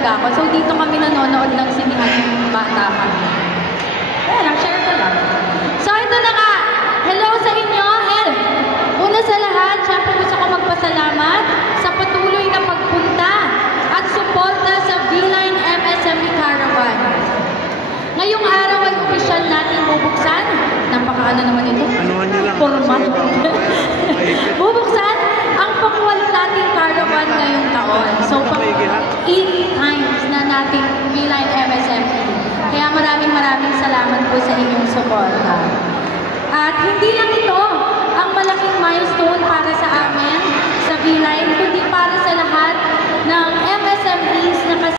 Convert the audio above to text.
talaga ako. So, dito kami nanonood ng sinihan ng bata kami. Ayan, share ko lang. So, ito na nga. Hello sa inyo. Una sa lahat, syempre gusto ko magpasalamat sa patuloy na pagpunta at suporta sa V-Line MSME Caravan. Ngayong araw ay opisyal natin bubuksan. Napakaano naman ito? Formal. Bubuksan ang pangwalo nating caravan ngayong taon. So, 8 times na nating V-Line MSME. Kaya maraming salamat po sa inyong suporta. At hindi lang ito